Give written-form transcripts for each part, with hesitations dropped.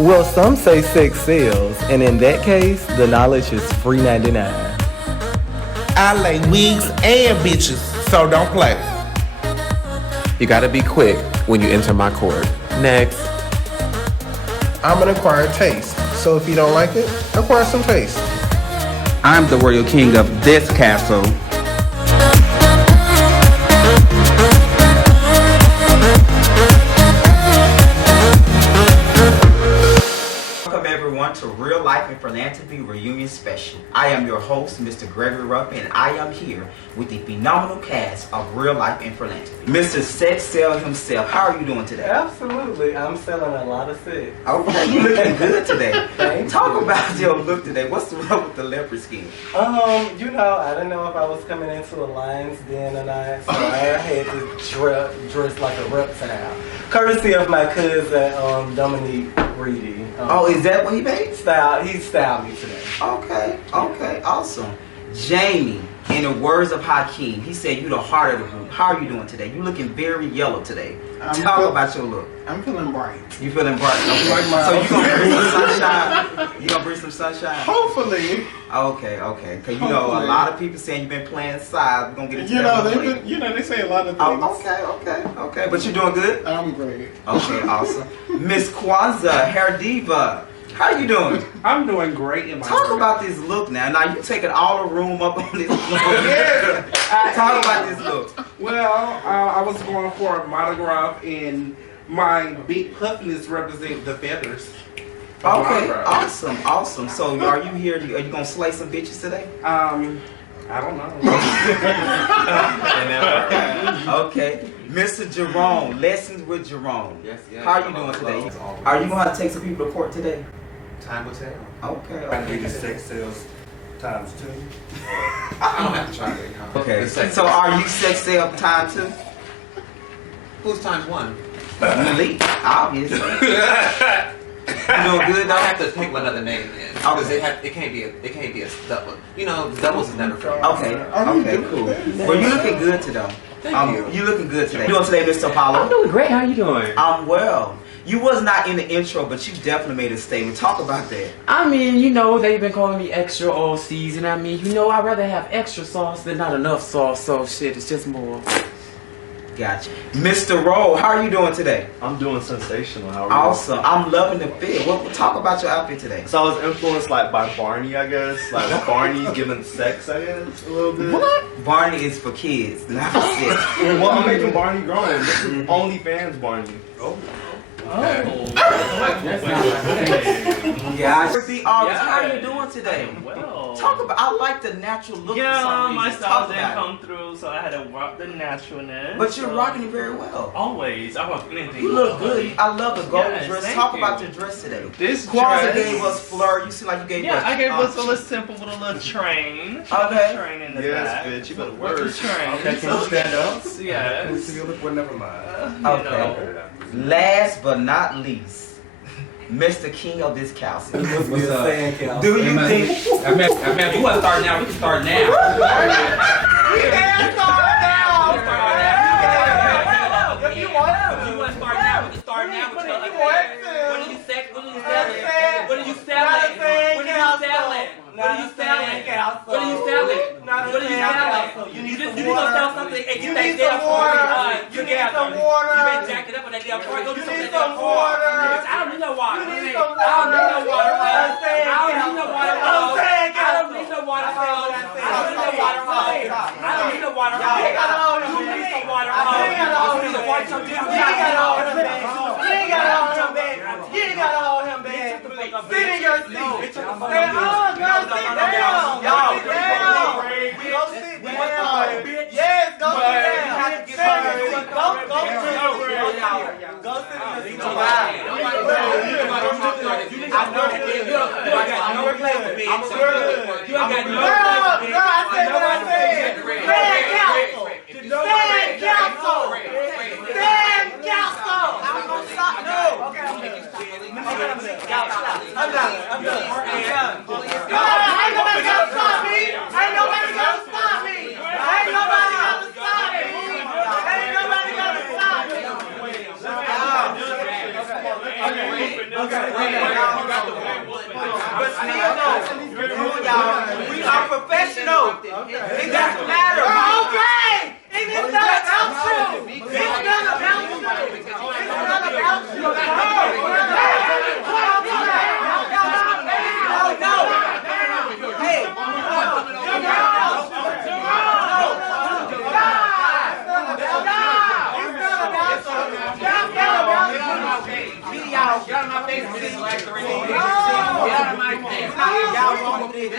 Well, some say sex sells, and in that case, the knowledge is free 99. I lay wigs and bitches, so don't play. You gotta be quick when you enter my court. Next. I'm an acquired taste, so if you don't like it, acquire some taste. I'm the royal king of this castle. Welcome everyone to Real Life and Philanthropy Reunion Special. I am your host, Mr. Gregory Rupp, and I am here with the phenomenal cast of Real Life and Philanthropy. Mr. Sex Sell himself. How are you doing today? Absolutely. I'm selling a lot of sex. Okay, you looking good today. Thank Talk you. about your look today. What's the rub with the leopard skin? I didn't know if I was coming into a lion's den or not, so I had to dress like a reptile. Courtesy of my cousin, Dominique Reedy. Is that what he made? He styled me today. Okay, awesome. Jamie, in the words of Hakeem, he said you the heart of the group. How are you doing today? You looking very yellow today. Talk about your look. I'm feeling bright. You feeling bright? Okay. So you gonna bring some sunshine? You gonna bring some sunshine? Hopefully. Okay. Cause you know a lot of people saying you've been playing sides. We're gonna get into that. They say a lot of things. Okay. But you're doing good. I'm great. Okay, awesome. Miss Kwanzza, hair diva. How you doing? I'm doing great in my Talk room. about this look now. Now you taking all the room up on this look. Talk about this look. Well, I was going for a monograph, and my big puffiness represents the feathers. Okay, awesome. So are you here? Are you gonna slay some bitches today? I don't know. Okay, Mr. Jerome, lessons with Jerome. Yes. How are you doing today? Are you gonna take some people to court today? Time will tell. Okay. Sex sales times 2. I don't have to try that. Okay. So are you sex sale time too? Who's times 1? Maliek, obviously. You doing good though? I have to pick another name then. Because it can't be a double. You know, doubles is never free. Okay, cool. Well, you looking good today. Thank you. You looking good today. You doing today, Mr. Apollo? I'm doing great. How you doing? I'm well. You was not in the intro, but you definitely made a statement. Talk about that. I mean, they've been calling me extra all season. I mean, I'd rather have extra sauce than not enough sauce. So shit, it's just more. Gotcha. Mr. Rowe, how are you doing today? I'm doing sensational. How are you? Awesome. I'm loving the fit. Talk about your outfit today. So I was influenced by Barney, I guess. Like Barney giving sex, I guess, a little bit. What? Barney is for kids, not for sex. Well, I'm making Barney grown. OnlyFans Barney. How are you doing today? Well, Talk about. I like the natural look. my style didn't about come through, so I had to rock the naturalness. But you're rocking it very well. Always, I rock anything. You look good. I love the gold Yes, dress. thank Talk you. about your dress today. This Kwanzza dress gave us fleur. You seem like you gave us. Yeah, I gave us a little simple with a little train. Okay. Train in the Yes, back. bitch, you better With work. the train. Okay, can you stand up? Yes. Well, never mind. Okay. Last but not least, Mr. King of this castle. What's up? Do you think? I mean, if you want to start now, we can start now. We can start now. If you want to start now, we can start now. What are you selling? What are you selling? What are you selling? What are you selling? What are you selling? What are you selling? What are you selling? You need to sell something and get that damn water. You need some water. You been jacking up on that damn water. Go do something damn water. I don't need no water. I don't need no water. I don't need no water. I don't need no water. I don't need no water. I don't need no water. You need some water. You need to watch some damn water. You ain't gotta hold him back. You ain't gotta hold him back. Sit in your seat. Sit down. Y'all sit down. We don't sit down. Yes, go sit down. Go sit in your seat. Go sit in your seat. I know that you ain't got no replacement, bitch. I'm good. You ain't got no replacement, bitch. No, I said what I said. Stand counsel. Stand counsel. Stand counsel. I'm gonna stop. No. Okay. I'm done. Ain't nobody gonna stop me. Ain't nobody gonna stop me. Ain't nobody gonna stop me. Ain't nobody gonna stop me. Okay. matter. Okay. And it's not about you. It's not about you. It's not about you. No. Hey. Get out of my face with this like 3 days. Get out of my face. Y'all wrong with this.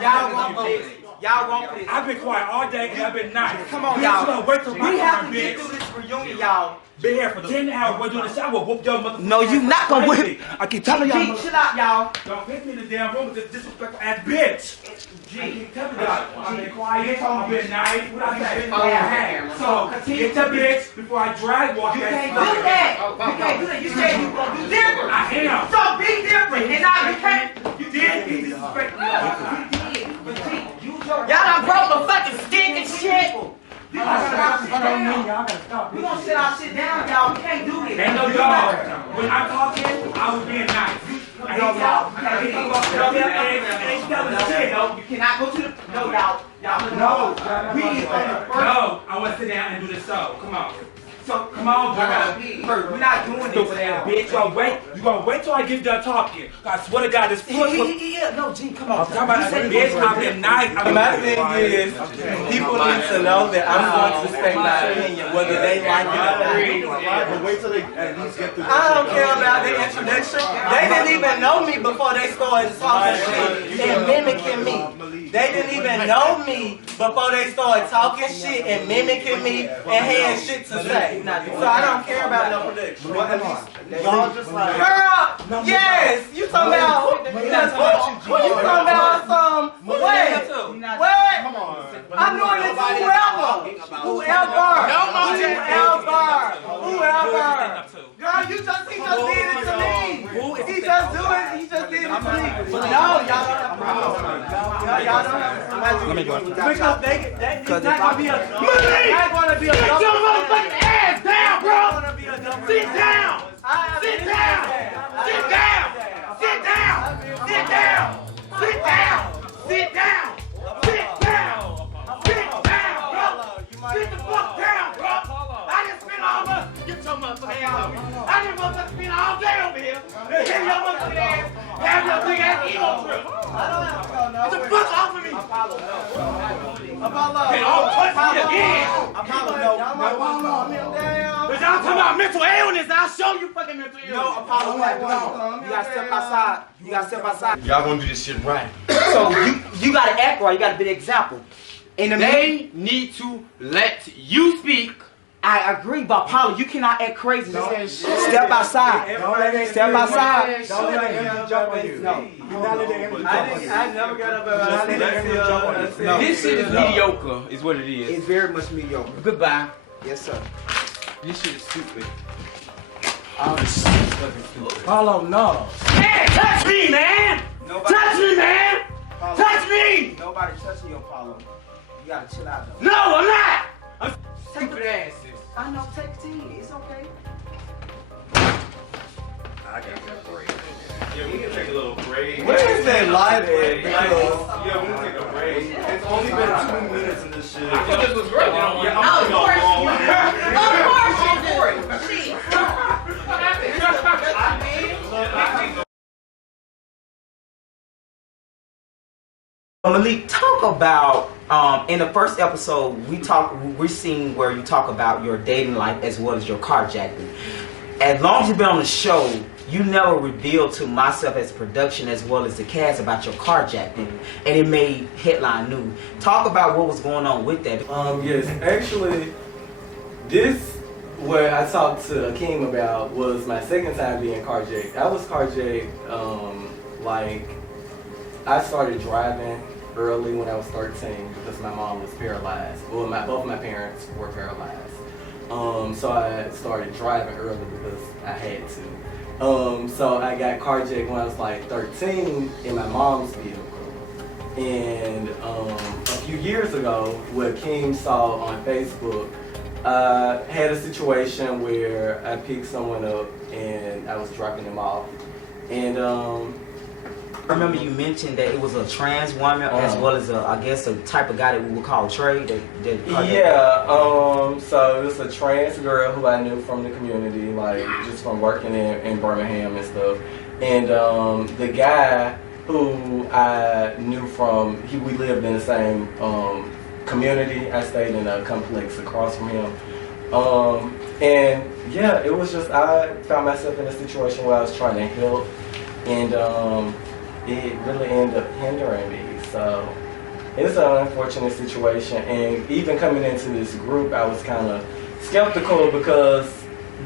Y'all wrong with this. Y'all wrong with this. I've been quiet all day because I've been nice. Come on, y'all. Wait till we have to get through this reunion, y'all. Been here for 10 hours. We're doing this. I will whoop your mother. No, you not gonna whip. I keep telling y'all. Chill out, y'all. Don't piss me in the damn room with this disrespectful ass bitch. I keep telling y'all. I've been quiet. I've been nice. What I say? So, get the bitch before I drag walk that. You can't do that. You can't do that. You said you gonna do different. I am. So be different. And now you can't. You did be disrespectful. Y'all done broke the fucking stick and shit. We gonna sit our shit down, y'all. We can't do this. Ain't no dog. When I'm talking, I was being nice. I ain't talking. No, you cannot go to the. No, y'all. No. We is on the first. No, I want to sit down and do this show. Come on. So come on, bro. We're not doing this. Bitch, you gonna wait till I get done talking. I swear to God, this Yeah, no, G, come on. I'm talking about this bitch. I've been nice. My thing is, people need to know that I'm going to respect my opinion, whether they like it or not. But wait till they at least get through. I don't care about their introduction. They didn't even know me before they started talking shit and mimicking me. They didn't even know me before they started talking shit and mimicking me and had shit to say. So I don't care about no prediction. Y'all just like. Girl, yes, you talking about you talking about some what? Come on. I'm doing this whoever. Girl, he just did it to me. He just did it to me. No, y'all don't have to. Y'all don't have to. Let me go. Because it's not gonna be a. Not gonna be a. Get your motherfucking ass down, bro. Sit down. Sit down. Sit down. Sit down. Sit down. Sit down. Sit down. Sit down. Sit down, bro. Sit the fuck down, bro. I just spent all my. Get your motherfucking ass over here. I just motherfucking spent all day over here. Get your motherfucking ass. Have your big ass ego trip. Get the fuck off of me. Apollo. Hey, don't touch me again. Apollo, no. But y'all talking about mental illness. I'll show you fucking mental illness. No, Apollo, you gotta step outside. You gotta step outside. Y'all gonna do this shit right. So you gotta act right. You gotta be the example. And they need to let you speak. I agree, but Apollo, you cannot act crazy. Step outside. Step outside. Don't let him jump on you. No. I never got up about No, this shit is mediocre, is what it is. It's very much mediocre. Goodbye. Yes, sir. This shit is stupid. all this shit is fucking stupid. Apollo, no. Hey, touch me, man! Touch me, man! Apollo, touch me! Nobody touching you, Apollo. You gotta chill out, though. No, I'm not! Take the asses. I know, take tea. It's okay. I got that break. Yeah, we can take a little break. Where is that light at? Yeah, we can take a break. It's only been 2 minutes in this shit. I thought this was great. Yeah, I'm Maliek, talk about in the first episode we're seeing where you talk about your dating life as well as your carjacking. As long as you've been on the show, you never revealed to myself as production as well as the cast about your carjacking, and it made headline news. Talk about what was going on with that. Yes, actually, this what I talked to Akeem about was my second time being carjacked. I was carjacked like I started driving early when I was 13 because my mom was paralyzed. Well, both my parents were paralyzed. So I started driving early because I had to. So I got carjacked when I was like 13 in my mom's vehicle. And a few years ago, what Akeem saw on Facebook, I had a situation where I picked someone up and I was dropping them off. And I remember you mentioned that it was a trans woman as well as I guess a type of guy that we would call Trey. Yeah, so it was a trans girl who I knew from the community, like just from working in Birmingham and stuff. And the guy who I knew from, we lived in the same community. I stayed in a complex across from him. And yeah, it was just, I found myself in a situation where I was trying to help, and it really ended up hindering me. So it's an unfortunate situation, and even coming into this group, I was kind of skeptical because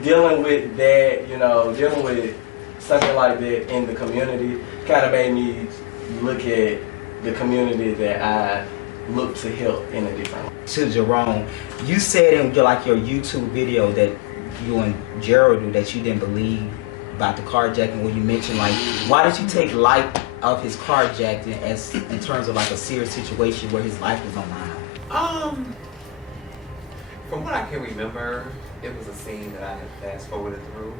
dealing with that, dealing with something like that in the community kind of made me look at the community that I look to help in a different way. To Jerome, you said in your YouTube video that you and Gerald do that you didn't believe about the carjacking, when you mentioned why did you take light of his carjacking as in terms of a serious situation where his life was on the line? From what I can remember, it was a scene that I had fast forwarded through,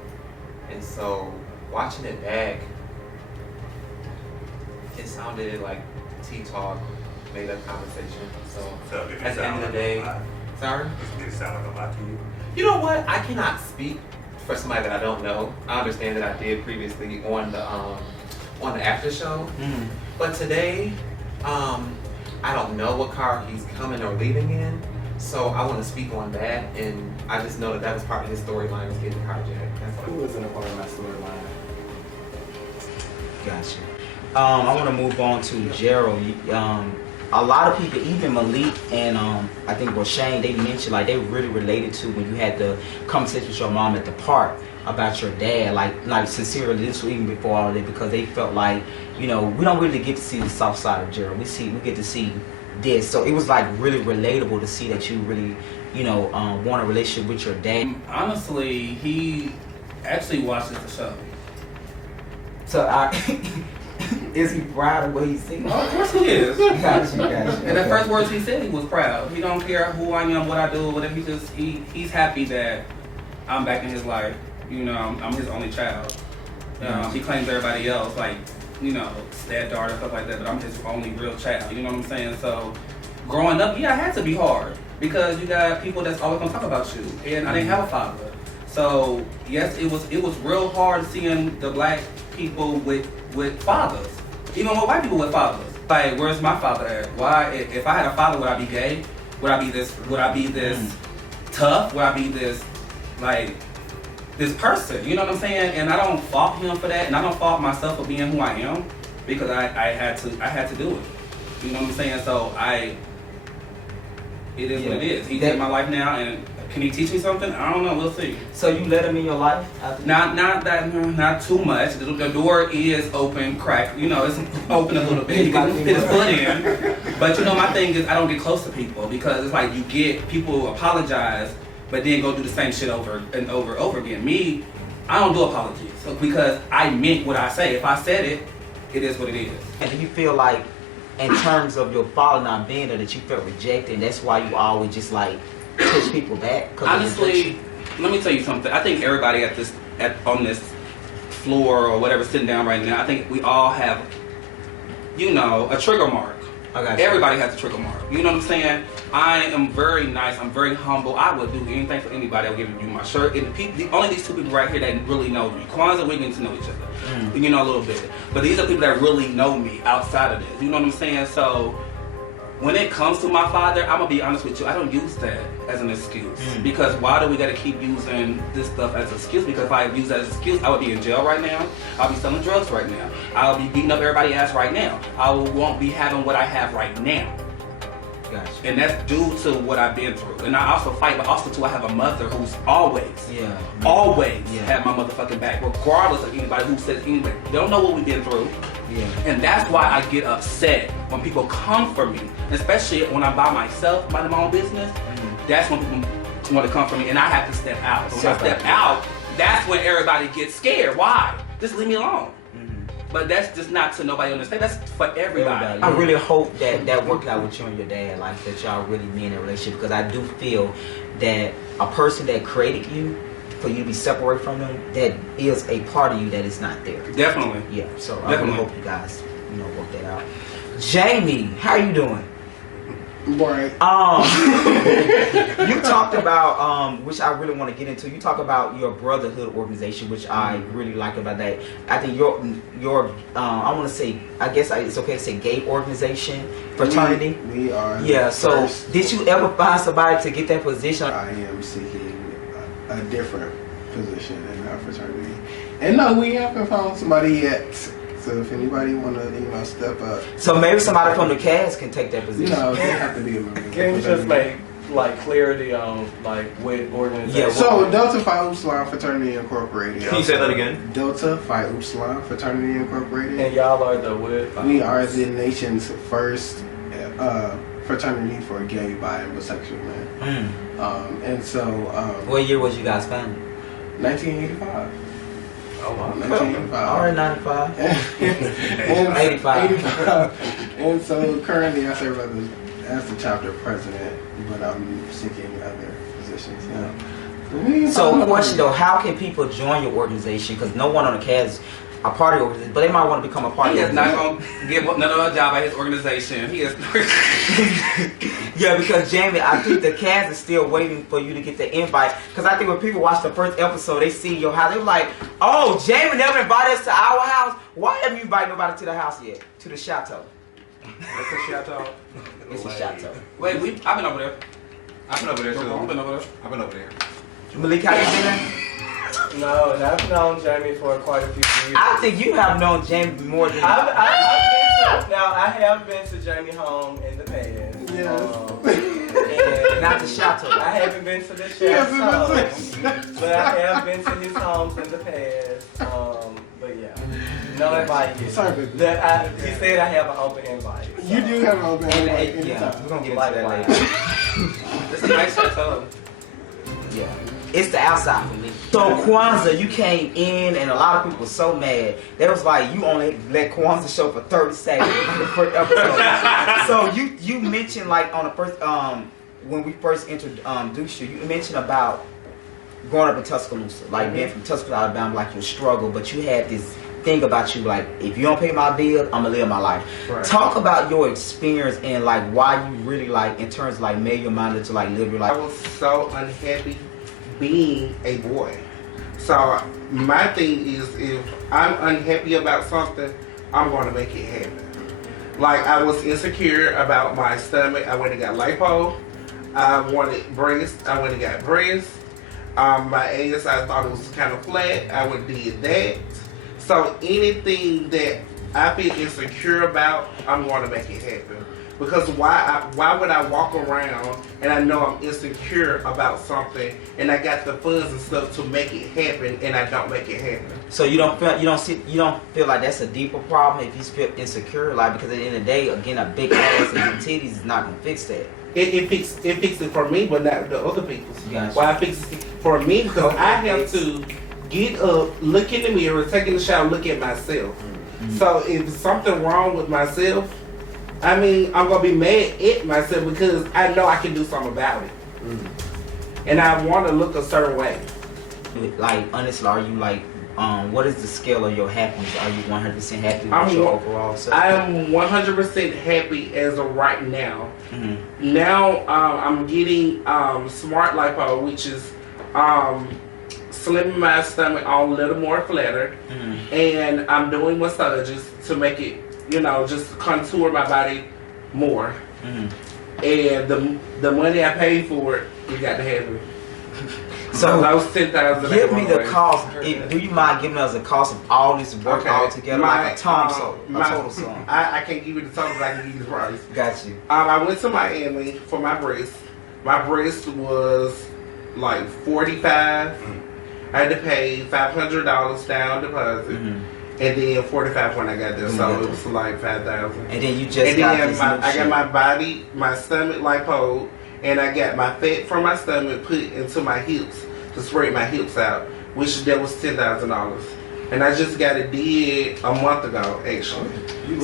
and so watching it back, it sounded like T-talk, made up conversation. So at the end of the day, sorry? Did it sound like a lot to you? You know what? I cannot speak for somebody that I don't know. I understand that I did previously on the after show, but today, I don't know what car he's coming or leaving in, so I want to speak on that, and I just know that was part of his storyline, was getting carjacked. Who wasn't a part of my storyline? Gotcha. I want to move on to Gerald. A lot of people, even Maliek and I think Roshane, they mentioned they really related to when you had the conversation with your mom at the park about your dad. Like sincerely, this was even before all that, because they felt we don't really get to see the soft side of Gerald. We get to see this. So it was really relatable to see that you really, want a relationship with your dad. Honestly, he actually watches the show. So is he proud of what he's saying? Oh, of course he is. Gotcha. And the first words he said, he was proud. He don't care who I am, what I do, whatever. He's happy that I'm back in his life. I'm his only child. He claims everybody else, stepdaughter, stuff like that, but I'm his only real child. You know what I'm saying? So growing up, it had to be hard because you got people that's always gonna talk about you, and I didn't have a father. So yes, it was real hard seeing the black people with fathers, even with white people with fathers. Where's my father at? Why? If I had a father, would I be gay? Would I be this? Would I be this tough? Would I be this this person? You know what I'm saying? And I don't fault him for that, and I don't fault myself for being who I am, because I had to do it. You know what I'm saying? So it is what it is. He's in my life now, and can he teach me something? I don't know. We'll see. So you let him in your life? Not too much. The door is open, crack. It's open a little bit. He can fit his foot in. But my thing is, I don't get close to people, because it's you get people apologize, but then go do the same shit over and over again. Me, I don't do apologies because I meant what I say. If I said it, it is what it is. And do you feel in terms of your father not being there, that you felt rejected, and that's why you always just push people back? Honestly, let me tell you something. I think everybody on this floor or whatever sitting down right now, I think we all have, a trigger mark. Everybody has a trigger mark. You know what I'm saying? I am very nice. I'm very humble. I would do anything for anybody. I'll give you my shirt. And only these two people right here that really know me. Kwanzza, we get to know each other. A little bit. But these are people that really know me outside of this. You know what I'm saying? So when it comes to my father, I'm going to be honest with you, I don't use that as an excuse. Because why do we got to keep using this stuff as an excuse? Because if I use that as an excuse, I would be in jail right now. I'll be selling drugs right now. I'll be beating up everybody's ass right now. I won't be having what I have right now. Gotcha. And that's due to what I've been through. And I also fight, but also too, I have a mother who's always had my motherfucking back, regardless of anybody who says anything. They don't know what we've been through. Yeah. And that's why I get upset when people come for me, especially when I'm by myself, minding my own business. That's when people want to come for me, and I have to step out. So when I step out, that's when everybody gets scared. Why? Just leave me alone. But that's just not to nobody understand. That's for everybody. I really hope that worked out with you and your dad, that y'all really be in a relationship, because I do feel that a person that created you, for you to be separated from them, that is a part of you that is not there. Definitely. Yeah. So I really hope you guys work that out. Jamie, how you doing? Right. You talked about, which I really want to get into. You talk about your brotherhood organization, which I really like about that. I think your I want to say, I guess it's okay to say gay organization, fraternity. We are. Yeah. So, did you ever find somebody to get that position? I am seeking a different position in our fraternity, and no, we haven't found somebody yet. So if anybody want to, step up. So maybe somebody from the cast can take that position. No, they have to be a member. Can you just make clarity on what organization? Yeah. So Delta Phi Upsilon Fraternity Incorporated. Can you say that again? Delta Phi Upsilon Fraternity Incorporated. And y'all are the what? We are the nation's first fraternity for gay, bi, and bisexual men. And so. What year was you guys founded? 1985. Oh, wow. 1985. All right, 95. and 85. And so currently I serve as the chapter president, but I'm seeking other positions now. So question though, how can people join your organization? Because no one on the cast a part of the organization, but they might want to become a part of He it. is not going to get another job at his organization. He is. Yeah, because Jamie, I think the cast is still waiting for you to get the invite. Because I think when people watch the first episode, they see your house. They're like, oh, Jamie never invited us to our house. Why haven't you invited nobody to the house yet? To the chateau. What's the chateau? It's a chateau. Wait, I've been over there. I've been over there too. I've been over there. I've been over there. Maliek, how you been? No, and I've known Jamie for quite a few years. I think you have known Jamie more than I have been to Jamie's home in the past. And not the chateau. I haven't been to the chateau, but I have been to his homes in the past. But yeah, no invite yet. Sorry, he said I have an open invite. So. You do have an open invite. Yeah, we're gonna get into that later. It's a nice chateau. Yeah. It's the outside for me. So Kwanzza, you came in and a lot of people were so mad. They was like, you only let Kwanzza show for 30 seconds in the first episode. So you mentioned like on the first when we first introduced you, you mentioned about growing up in Tuscaloosa, like being from Tuscaloosa, Alabama, like your struggle, but you had this thing about you like, if you don't pay my bill, I'm gonna live my life. Right. Talk about your experience and like why you really like in terms of like made your mind to like live your life. I was so unhappy being a boy. So my thing is, if I'm unhappy about something, I'm going to make it happen. Like I was insecure about my stomach. I went and got lipo. I wanted breast. I went and got breast. My ass, I thought it was kind of flat. I went and did that. So anything that I feel insecure about, I'm going to make it happen. Because why would I walk around and I know I'm insecure about something and I got the funds and stuff to make it happen and I don't make it happen? So you don't feel like that's a deeper problem if you feel insecure, like, because at the end of the day, again, a big ass and titties is not gonna fix that. It fixes it for me, but not the other people's. Gotcha. Why it fixes it for me? Because I have to get up, look in the mirror, take in the shower, look at myself. Mm-hmm. So if something wrong with myself, I mean, I'm going to be mad at myself because I know I can do something about it. Mm-hmm. And I want to look a certain way. Like, honestly, are you like, what is the scale of your happiness? Are you 100% happy with your overall self? I'm 100% happy as of right now. Mm-hmm. Now, I'm getting smart lipo, which is slimming my stomach on a little more flatter. Mm-hmm. And I'm doing massages to make it, just contour my body more. Mm-hmm. And the money I paid for it, you got to have it. So that was $10,000. Give me the cost. Do you mind giving us the cost of all this work all together, like a total sum? I can't give you the total, but I can give you the price. Got you. I went to Miami for my breast. My breast was like $45. Mm-hmm. I had to pay $500 down deposit. Mm-hmm. And then $45 when I got there, so it was like $5,000. And then you just got this I got my body, my stomach lipo, and I got my fat from my stomach put into my hips to spread my hips out, which that was $10,000. And I just got it did a month ago, actually.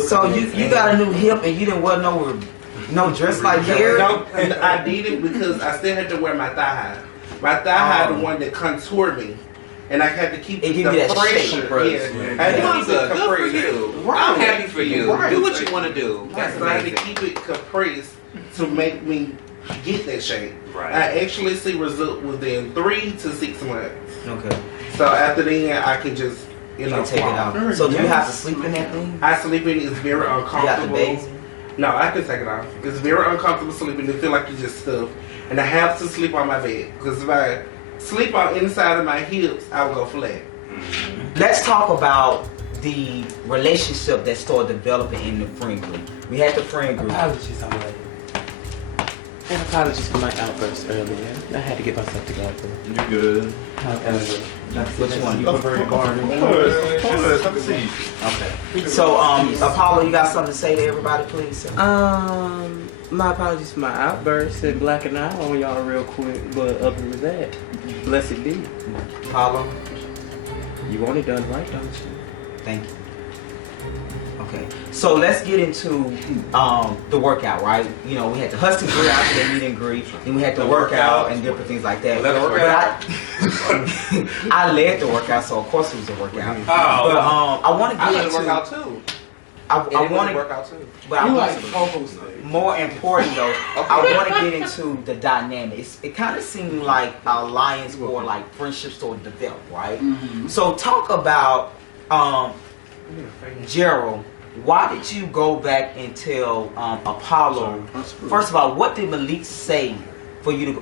So you got a new hip and you didn't wear no dress like hair? No, and I did it because I still had to wear my thigh high. My thigh high, the one that contoured me. and I had to keep It the give you that pressure. shape. Yeah. I had to keep it Good for compressed. you. Right. I'm happy for you. Right. Do what you want to do. That's So I had to amazing. keep it compressed to make me get that shape. Right. I actually see results within 3 to 6 months. Okay. So after then, I can just, You can take it out. So do you have to sleep in that thing? I sleep in it. It's very You have to uncomfortable. bathe? No, I can take it off. It's very uncomfortable sleeping. It feel like you just stuffed. And I have to sleep on my bed. Because if I sleep on inside of my hips, I will go flat. Let's talk about the relationship that started developing in the friend group. We had the friend group. Apologies, I'm late. And apologies for my outburst earlier. I had to get myself together. You good? However, Which one? you prefer the garden? Have a seat. Okay. So, Apollo, you got something to say to everybody, please? My apologies for my outburst and blacking out on y'all real quick, but other than that, blessed be. Apollo, You want it done right, don't you? thank you. Okay, so let's get into the workout, right? You know, we had the hustle grill after the meet and greet, then we had the workout and different things like that. Was that a workout? But I led the workout, so of course it was a workout. Oh. But I want to I get let it into work out too. I It want was to work out too. but I want more important though. I want to get into the dynamics. It kind of seemed like alliance or like friendships sort of develop, right? So talk about Gerald. Why did you go back and tell Apollo? First of all, what did Maliek say for you to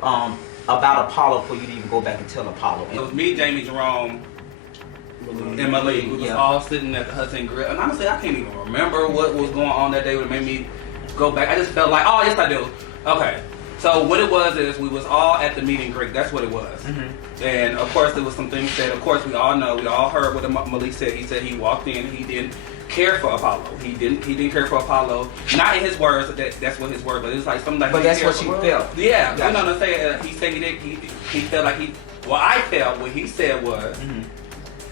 about Apollo for you to even go back and tell Apollo? It was me, Jamie, Jerome, and Maliek. We was all sitting at the Hudson Grill, and honestly, I can't even remember what was going on that day that made me go back. I just felt like, oh yes, I do. Okay, so what it was is we was all at the meet and greet. That's what it was. And of course, there was some things that, of course, we all know. We all heard what Maliek said. He said he walked in, he didn't care for Apollo. He didn't care for Apollo. Not in his words. That's what his word. But it's like something like. But that's what you felt. Yeah, Gotcha. you know what I'm saying. He said he felt like he. Well, I felt what he said was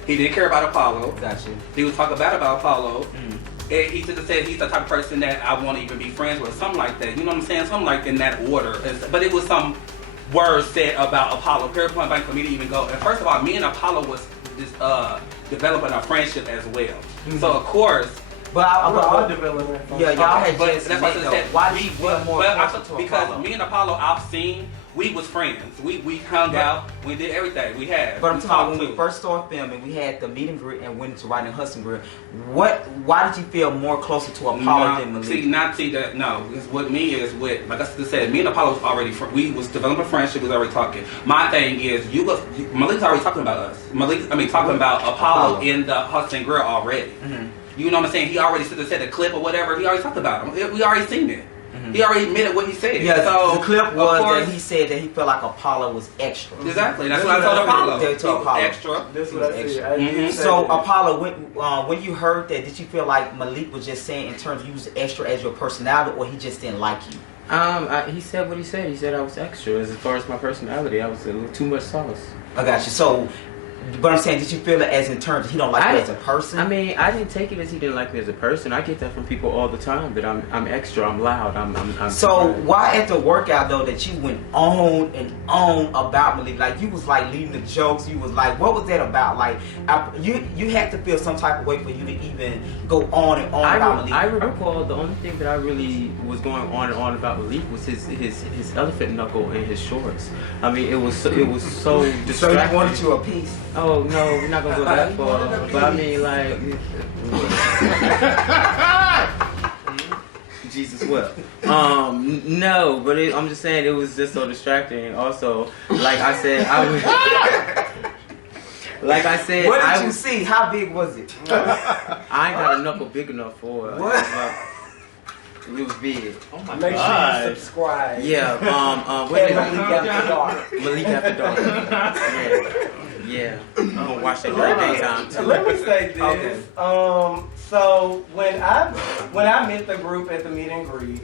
he didn't care about Apollo. Gotcha. He was talking bad about Apollo. And he just said he's the type of person that I won't even be friends with, something like that. You know what I'm saying? Something like in that order. But it was some words said about Apollo. Period point blank for me to even go. And first of all, me and Apollo was just developing a friendship as well. So of course. But We're all developing. yeah, y'all had But just that's what I met, though. said. Why did you feel more closer to because Apollo? me and Apollo, I've seen, we was friends. We hung out, we did everything. We had. But I'm We talking about talked when we too. first started filming, we had the meet and greet and went to writing Hudson Grill. Why did you feel more closer to Apollo than Maliek? No, it's what me is with, like I said, me and Apollo was already, we was developing a friendship, we was already talking. My thing is, Malik's already talking about us. Talking about Apollo in the Hudson Grill already. You know what I'm saying? He already said the clip or whatever, he already talked about him. We already seen it. He already admitted what he said. Yeah, so, the clip was course, that he said that he felt like Apollo was extra. Exactly, that's what I told Apollo. They told Apollo. Extra. That's what I said. I did say So that. Apollo, when you heard that, did you feel like Maliek was just saying in terms of you was extra as your personality, or he just didn't like you? He said what he said. He said I was extra. As far as my personality, I was a little too much sauce. I got you. So, but I'm saying, did you feel it as in terms of he don't like you as a person? I mean, I didn't take it as he didn't like me as a person. I get that from people all the time. That I'm extra. I'm loud. I'm So why at the workout though that you went on and on about Maliek? Like you was like leading the jokes. You was like, what was that about? Like you had to feel some type of way for you to even go on and on about Maliek. I recall the only thing that I really was going on and on about Maliek was his elephant knuckle and his shorts. I mean, it was so distracting. So you wanted you a piece? Oh no, we're not gonna go that far. But I mean, like, Jesus wept. No, but I'm just saying it was just so distracting. Also, like I said, What did you see? How big was it? I ain't got a knuckle big enough for it. What? It was big. Oh my Make God. Sure you subscribe. Yeah. What is Maliek After Dark? Maliek After Dark. Yeah. I'm gonna watch that every time. Let me say this. Okay. So when I met the group at the meet and greet,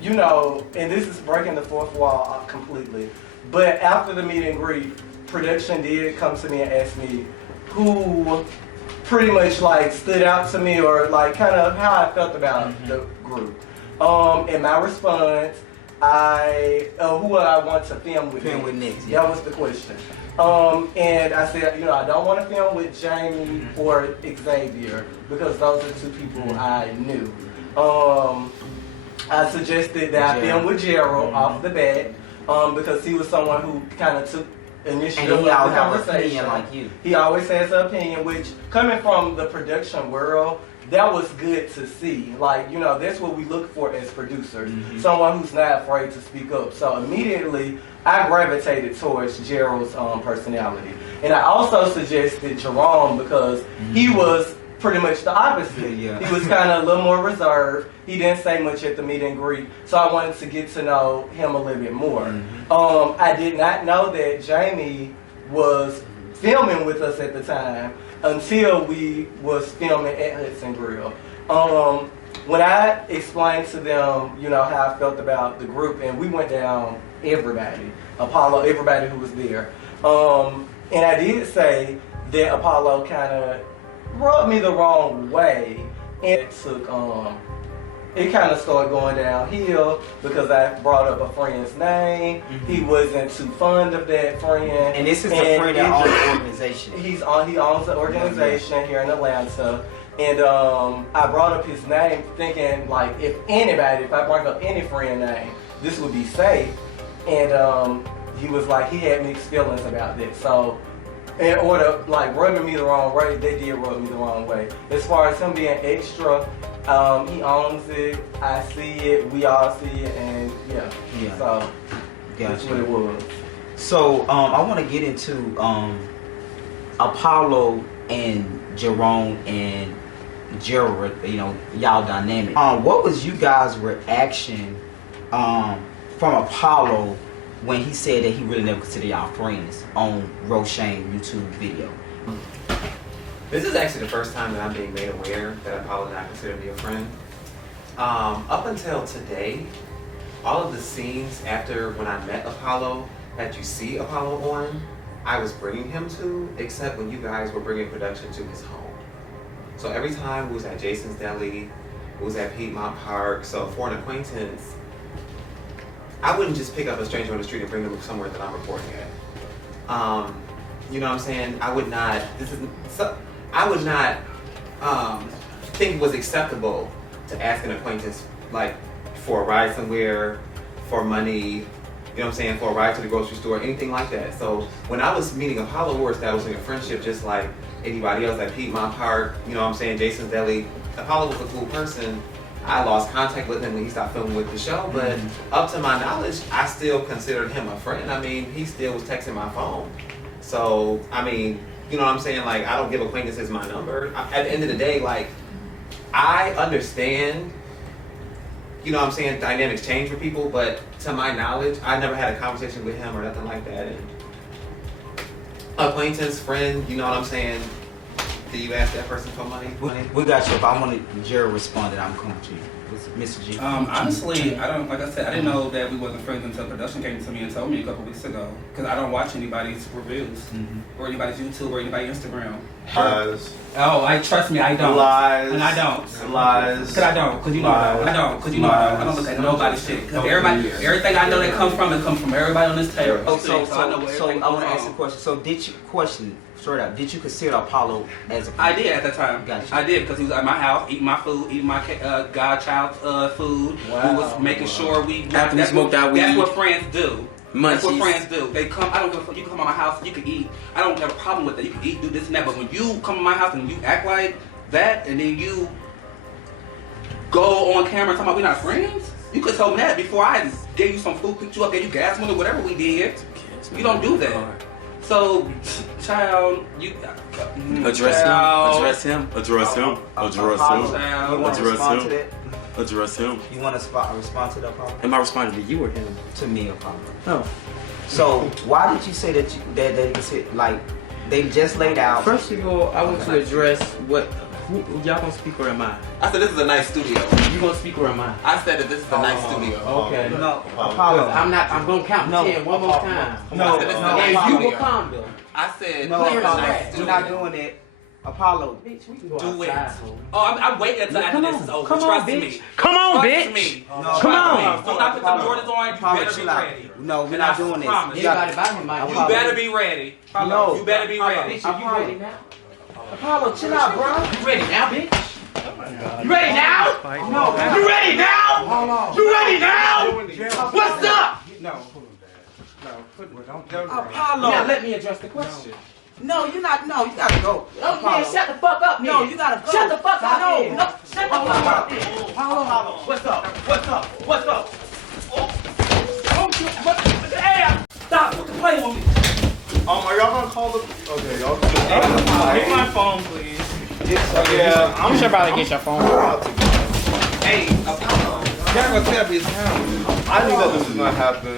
you know, and this is breaking the fourth wall completely. But after the meet and greet, production did come to me and ask me who pretty much like stood out to me or like kind of how I felt about the group. And my response, who I want to film with. Film with next, yeah. That was the question. And I said, I don't want to film with Jamie or Xavier because those are two people I knew. I suggested that I film with Gerald off the bat because he was someone who kind of took initiative of the conversation. Like you. He always has an opinion, which coming from the production world, that was good to see. Like, that's what we look for as producers. Someone who's not afraid to speak up. So immediately, I gravitated towards Gerald's personality. And I also suggested Jerome because he was pretty much the opposite. He was kind of a little more reserved. He didn't say much at the meet and greet. So I wanted to get to know him a little bit more. I did not know that Jamie was filming with us at the time until we was filming at Hudson Grill. When I explained to them, how I felt about the group, and we went down everybody, Apollo, everybody who was there. And I did say that Apollo kind of rubbed me the wrong way, and it kind of started going downhill because I brought up a friend's name. He wasn't too fond of that friend. And this is a friend that owns the organization. He owns the organization here in Atlanta. And I brought up his name thinking, like, if I bring up any friend name, this would be safe. And he was like, he had mixed feelings about that. So in order, like, rubbing me the wrong way, they did rub me the wrong way. As far as him being extra, he owns it, I see it, we all see it, and so that's what it was. So I want to get into Apollo and Jerome and Gerald, y'all dynamic. What was you guys' reaction from Apollo when he said that he really never considered y'all friends on Roshane YouTube video? This is actually the first time that I'm being made aware that Apollo did not consider me a friend. Up until today, all of the scenes after when I met Apollo that you see Apollo on, I was bringing him to, except when you guys were bringing production to his home. So every time we was at Jason's Deli, we was at Piedmont Park, so for an acquaintance, I wouldn't just pick up a stranger on the street and bring them somewhere that I'm reporting at. You know what I'm saying? I would not think it was acceptable to ask an acquaintance, like, for a ride somewhere, for money, you know what I'm saying, for a ride to the grocery store, anything like that. So when I was meeting Apollo, we were establishing a friendship just like anybody else at Piedmont Park, you know what I'm saying, Jason's Deli. Apollo was a cool person. I lost contact with him when he stopped filming with the show, but up to my knowledge, I still considered him a friend. I mean, he still was texting my phone. So, I mean, you know what I'm saying? Like, I don't give acquaintances my number. At the end of the day, like, I understand, you know what I'm saying, dynamics change for people, but to my knowledge, I never had a conversation with him or nothing like that. And acquaintance, friend, you know what I'm saying? Do you ask that person for money? We got you. If I wanted Jared responded, I'm coming to you. Mr. G. Honestly, like I said, I didn't know that we wasn't friends until production came to me and told me a couple weeks ago. Because I don't watch anybody's reviews or anybody's YouTube or anybody's Instagram. Lies. Oh, trust me, I don't. Lies. And I don't. Lies. Because I don't. Because you know I don't. I don't. Because you know I don't look at nobody's shit. Because everything I know that comes from it comes from everybody on this table. So I want to ask a question. So did you consider Apollo as a friend? I did at the time. Gotcha. I did because he was at my house eating my food, eating my godchild's food. Wow. We was making sure we. After we smoked out weed. That's what friends do. Munchies. That's what friends do. They come. I don't give a fuck. You can come to my house. You can eat. I don't have a problem with that. You can eat, do this and that. But when you come to my house and you act like that, and then you go on camera and talk about we're not friends, you could tell me that before I gave you some food, picked you up, gave you gas money, whatever we did. You don't do that. So, child, you address him. Address him. You want to respond to that, Apollo? Am I responding to you or him? To me, Apollo. No. So why did you say that they consider, like, they just laid out? First of all, I want to address y'all gonna speak or am I? I said this is a nice studio. You gonna speak or am I? I said that this is a nice studio. Okay. No, Apollo. I'm gonna count 10 one more time. No, and you will calm though. I said no, this is a nice Apollo. studio. We're not doing it. Apollo, bitch, we can go Do it. outside. Oh, I'm waiting until after this is over. Come on, Trust bitch. me. Come on, Trust bitch. me. No, Trust come on. me. So when I put them Jordans on, you Apollo, better be chill out. ready. No, we're And not I doing this. promise. You better be ready. No. You better be ready. Apollo, you ready now? Apollo, chill out, bro. You ready now, bitch? You ready now? No. You ready now? Hold on. You ready now? What's up? No. Apollo. Now let me address the question. No, you're not. No, you gotta go. Oh, man, shut the fuck up. No, you gotta go. Shut the fuck up. No, shut the fuck up. Apollo. What's up? What's up? What's up? Hey, stop playing with me. Are y'all gonna call the? Okay, y'all. Get my phone, please. Yeah, I'm sure about to get your phone. Hey, Apollo. Y'all gonna tell me it's happening. I knew that this was gonna happen.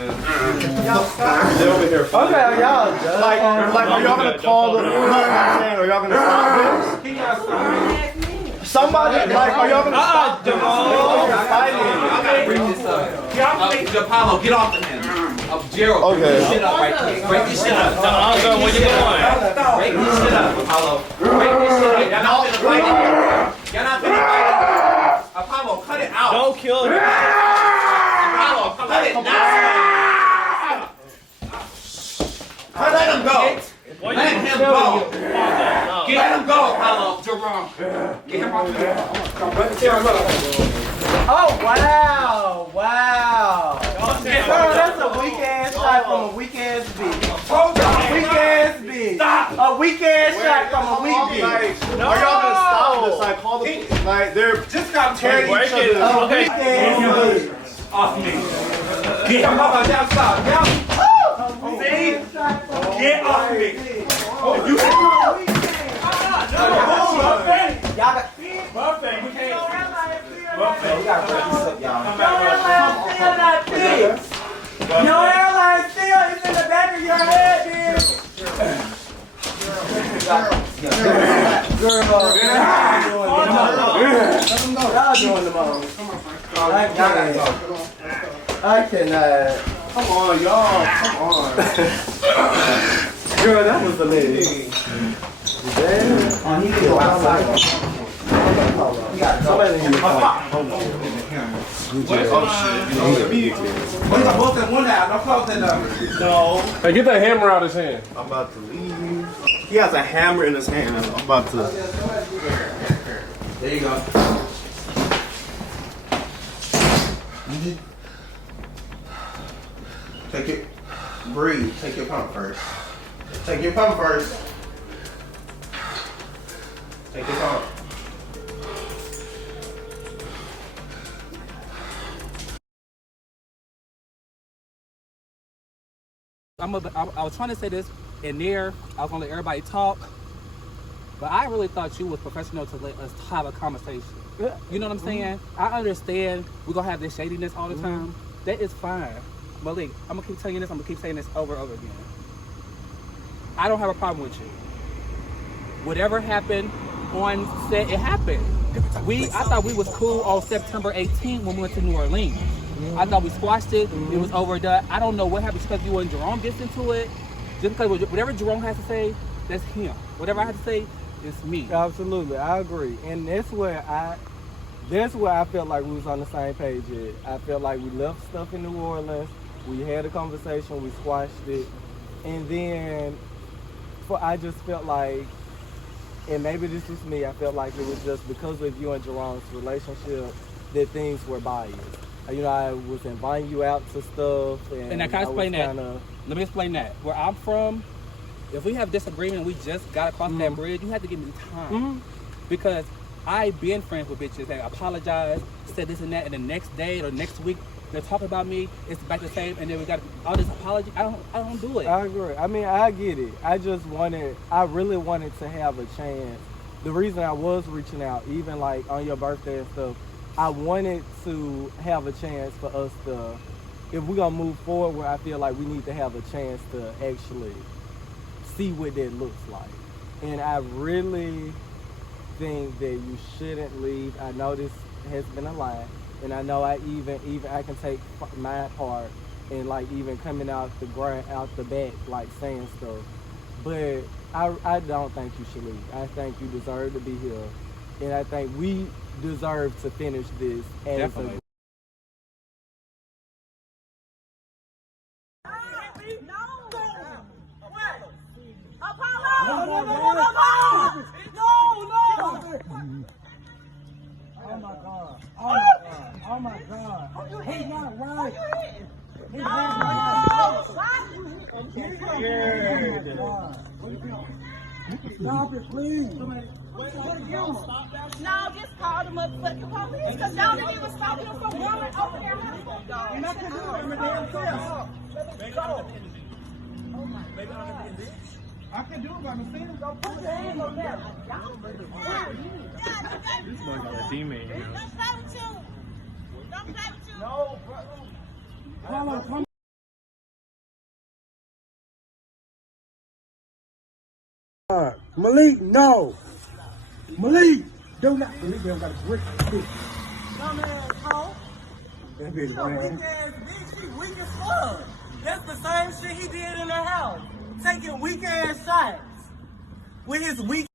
They're over here. Okay, y'all. Like, are y'all gonna call the? Are y'all gonna stop Can y'all stop? this? Somebody, like, are y'all gonna stop this? I gotta bring this up. Apollo, get off of him. Gerald, Okay. break this shit up right quick. Break this shit up. Where you going? Break this shit up, Apollo. Break this shit up. Y'all not finna fight it. Y'all not finna fight it. Apollo, cut it out. Don't kill him. Apollo, cut it now. Let him go. Let him go. Get him go, Apollo. Jerome. Get him off the Oh, wow. Wow. Girl, that's a weak ass shot from a weak ass bitch. Weak ass bitch. A weak ass shot from a weak bitch. Are y'all gonna stop this? Like, call the. Like, they're Just got tearing each other. A weak ass bitch. Off me. Get him off of that side. See? Get off me. You Y'all got. Buffet, we can't. We gotta break this up, y'all. Your airline still not fixed. Your airline still is in the back of your head, bitch. Y'all doing the most. I cannot. Come on, y'all. Come on. Girl, that was amazing. Oh, he can go outside. We gotta go. Wait, I both that one out. Don't close that up. No. Hey, get that hammer out of his hand. I'm about to leave. He has a hammer in his hand. I'm about to. There you go. Take it. Breathe. Take your pump first. Take your pump first. Take your pump. I was trying to say this in there. I was gonna let everybody talk, but I really thought you was professional to let us have a conversation. You know what I'm saying? I understand we're gonna have this shadiness all the time. That is fine. Maliek, I'm gonna keep telling you this. I'm gonna keep saying this over and over again. I don't have a problem with you. Whatever happened on set, it happened. I thought we was cool on September 18th when we went to New Orleans. I thought we squashed it. It was over. Done. I don't know what happened because you and Jerome gets into it. Just because whatever Jerome has to say, that's him. Whatever I have to say, it's me. Absolutely, I agree, and that's where I felt like we was on the same page. I felt like we left stuff in New Orleans. We had a conversation. We squashed it, and then I just felt like, and maybe this was me. I felt like it was just because of you and Jerome's relationship that things were biased. You know, I was inviting you out to stuff, and I can explain that. Let me explain that. Where I'm from, if we have disagreement and we just got across that bridge, you have to give me time. Because I've been friends with bitches that apologize, said this and that, and the next day or next week they're talking about me, it's back the same, and then we got all this apology. I don't do it. I agree. I mean, I get it. I really wanted to have a chance. The reason I was reaching out, even like on your birthday and stuff, I wanted to have a chance for us to, if we're gonna move forward, where I feel like we need to have a chance to actually see what that looks like. And I really think that you shouldn't leave. I know this has been a lie, and I know I can take my part and like even coming out the back like saying stuff, but I don't think you should leave. I think you deserve to be here, and I think we deserve to finish this as Definitely. a. Oh my God. He's not right. He's Stop it, please. No, just call them up for the police because y'all didn't even stop him from running over their house. And I can do it in my damn self. I can do it by myself. Don't put your hands on them. This boy got a demon. Don't play with you. Don't play with you. No, bro. Come on. Maliek, no. Maliek, do not. Maliek don't got a brick. Dumb asshole. That bitch, Weak ass bitch, he weak as fuck. That's the same shit he did in the house. Taking weak ass shots. With his weak.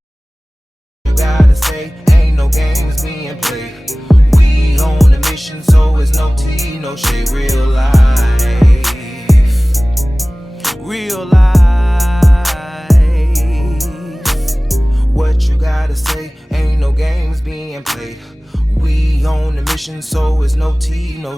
You gotta say, ain't no games being played. We on a mission, so it's no tea, no shade. Real life. Real life. What you gotta say, ain't no games being played. We on a mission, so it's no tea, no